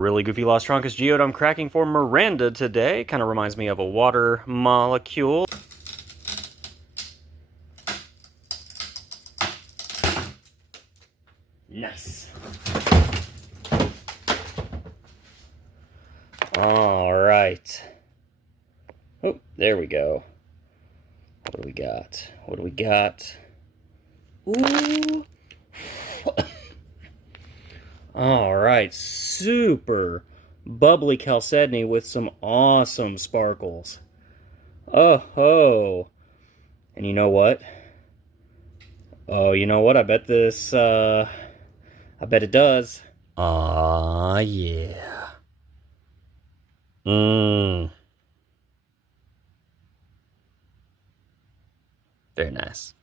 Really goofy Las Trancas geode I'm cracking for Miranda today. Kind of reminds me of a water molecule. Nice. All right. Oh, there we go. What do we got? What do we got? Ooh. All right, super bubbly chalcedony with some awesome sparkles. Oh ho. And you know what? Oh, you know what? I bet this, I bet it does. Aw, yeah. Mmm. Very nice.